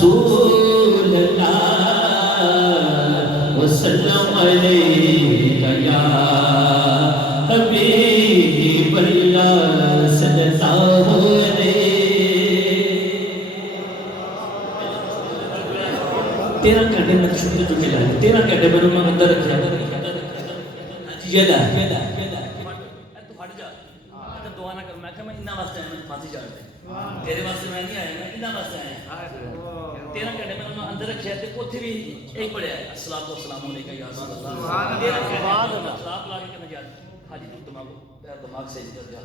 रसूल वसल्लम अलैका या हबीब अल्लाह सल्लल्लाहु अलैहि। 13 घंटे में शुरू जो मिला है, 13 घंटे में मैं अंदर रखा ये ला तू हट जा दुआ ना कर। मैं कहा मैं इन्ना वास्ते आया, मैं फांसी जा तेरे वास्ते मैं नहीं आया, मैं इन्ना वास्ते आया। 13 घंटे में मैं अंदर रखा थे, उथे भी एक पढ़िया अस्सलातु वस्सलामु अलैका या रसूल अल्लाह। 13 घंटे बाद सलात ला के नजात हाजी तू दिमाग से कर जा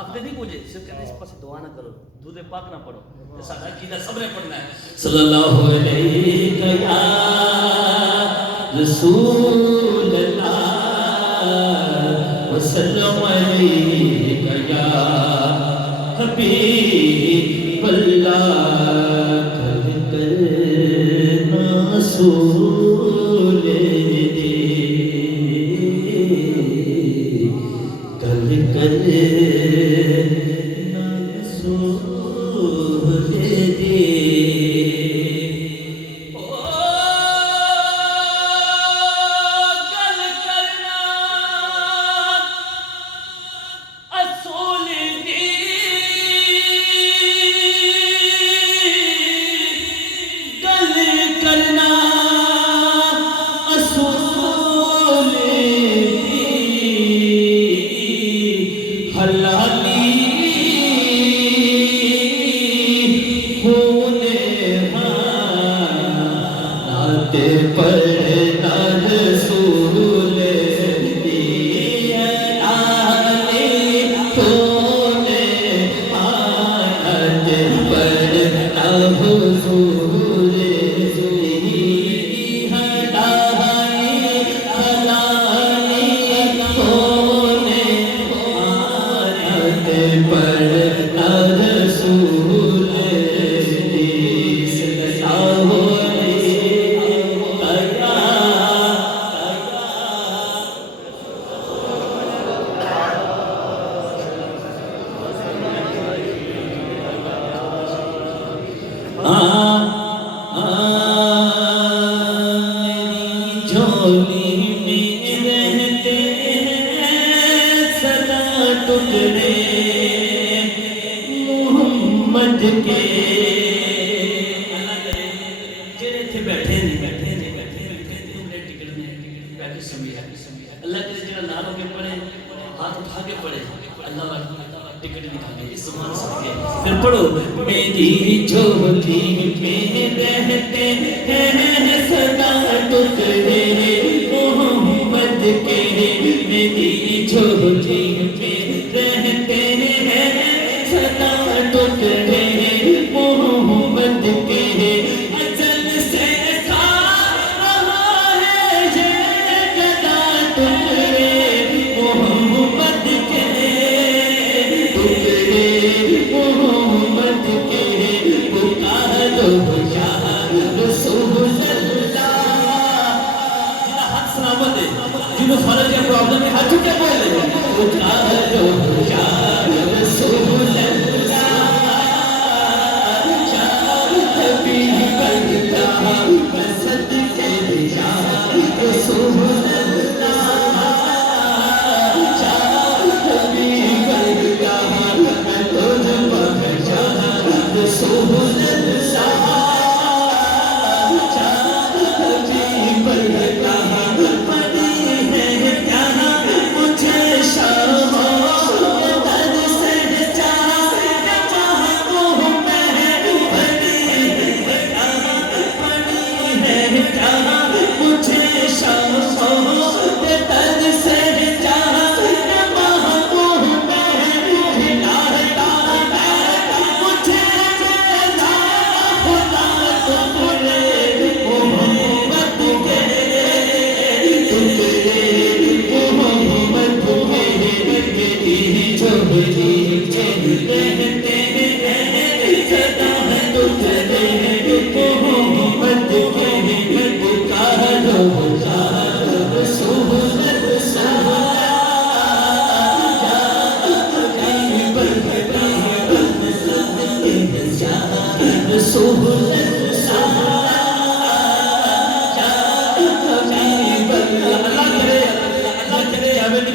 आप नहीं पूछे, सिर्फ कहते इस पास दुआ ना करो, दूध पाक ना पढ़ो, सादा कीदा सबने पढ़ना है। सल्लल्लाहु अलैहि या रसूल अल्लाह वसल्लम अलैका या हबीब अल्लाह करना सूले दे कल करना सूले दे। फिर पढ़ो मेरी झोली में रहते हैं सदा टुकड़े मोहम्मद के, मेरी झोली में रहते हैं सदा टुकड़े मोहम्मद के। अजल से खा रहा है ये गदा टुकड़े मोहम्मद के, टुकड़े मोहम्मद के पुकारो या रसूल अल्लाह। हाथ सलामत है जिन्होंने फर्ज या प्रॉब्लम है हाथ उठा बोले पुकारो या रसूल अल्लाह या हबीब अल्लाह मसद के या रसूल अल्लाह या हबीब अल्लाह मैं तुझ पर या रसूल अल्लाह या हबीब अल्लाह। पड़ी है क्या मुझे शर्म दर्द से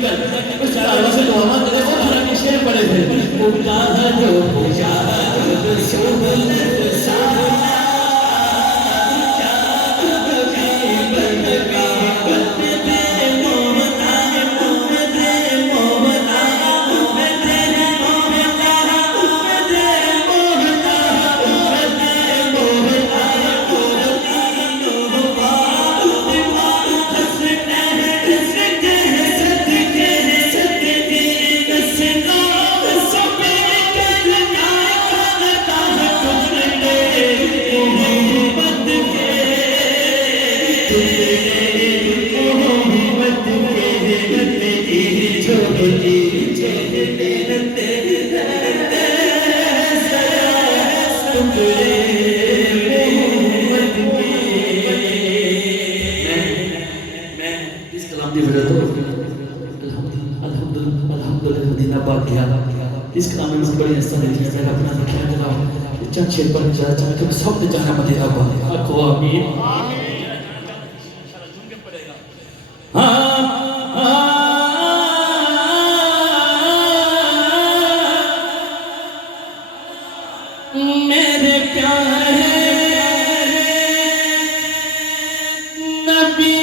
कुछ चारों से दुआ तेरे को तरह के शेर पड़े थे मुजाहिद मुजाहिद शोहरत सारा इस कलाम में मुझे बड़ी आसान है कि मैं अपना ख्याल रखा चंद शेर पर जा चाहे तो सब ने जाना मदीना बात आखो आमीन इंशाल्लाह झूम के पड़ेगा मेरे प्यारे नबी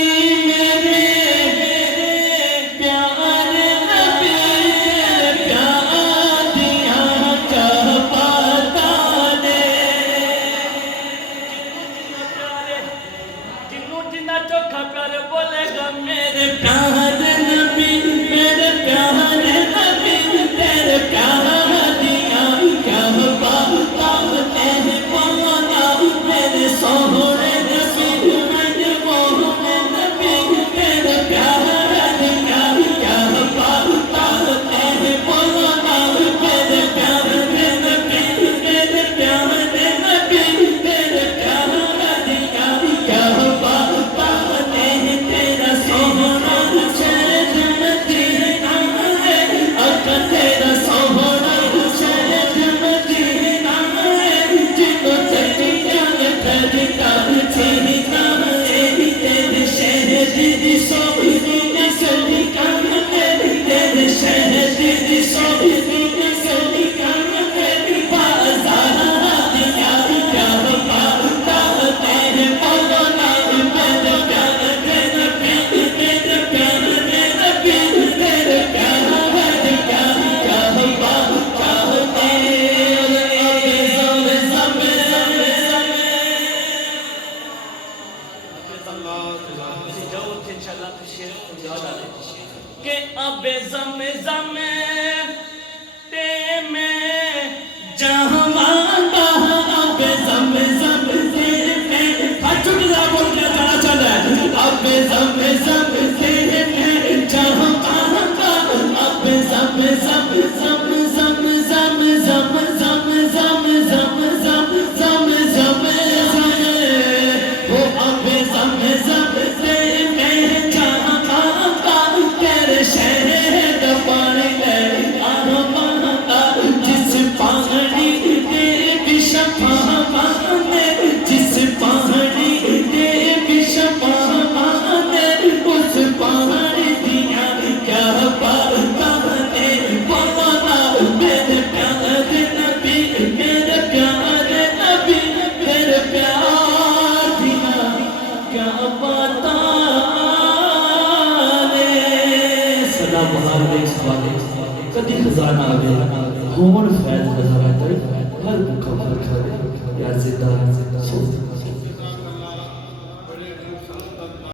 कदी खजाना आ गया होमन फैज खजाना हर भूखा भर खा या जिंदा